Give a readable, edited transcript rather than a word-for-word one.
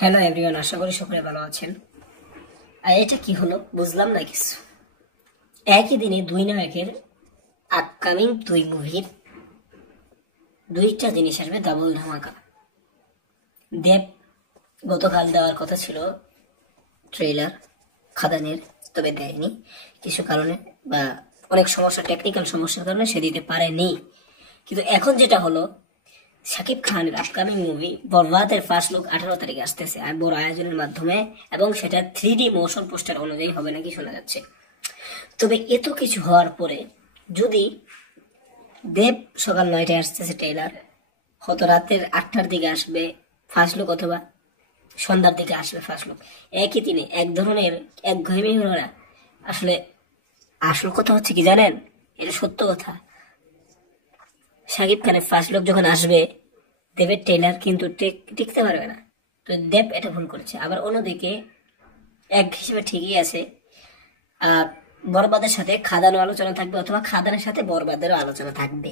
Hello everyone, আশা করি সকলে ভালো আছেন। আর এটা কি হলো বুঝলাম না কিছু। একই দিনে দুই নায়কের আপকামিং দুই মুভির দুইটা জিনিস আসবে ডাবল ধামাকা। দেব গতকাল দেওয়ার কথা ছিল ট্রেলার খাদানের, তবে দেয়নি কিছু কারণে, বা অনেক সমস্যা, টেকনিক্যাল সমস্যার কারণে সে দিতে পারেনি। কিন্তু এখন যেটা হলো, শাকিব খানের আপকামিং মুভি বরবাদের ফার্স্ট লুক 18 তারিখে আসতেছে আর বড় আয়োজনের মাধ্যমে, এবং সেটা 3D মোশন পোস্টার অনুযায়ী হবে নাকি শোনা যাচ্ছে। তবে এত কিছু হওয়ার পরে যদি দেব সকাল 9টায় আসতেছে ট্রেলার, হয়তো রাতের 8টার দিকে আসবে ফার্স্ট লুক, অথবা সন্ধ্যার দিকে আসবে ফার্স্ট লুক, একই দিনে এক ধরনের একঘেয়েমি হলো না। আসলে আসল কথা হচ্ছে কি জানেন, এটা সত্য কথা। শাকিব খানের ফার্স্ট লুক যখন আসবে, দেবের ট্রেলার কিন্তু টিকতে পারবে না। তো দেব এটা ভুল করেছে। আবার অন্যদিকে এক হিসেবে ঠিকই আছে, বরবাদের সাথে খাদানও আলোচনা থাকবে, অথবা খাদানের সাথে বরবাদেরও আলোচনা থাকবে।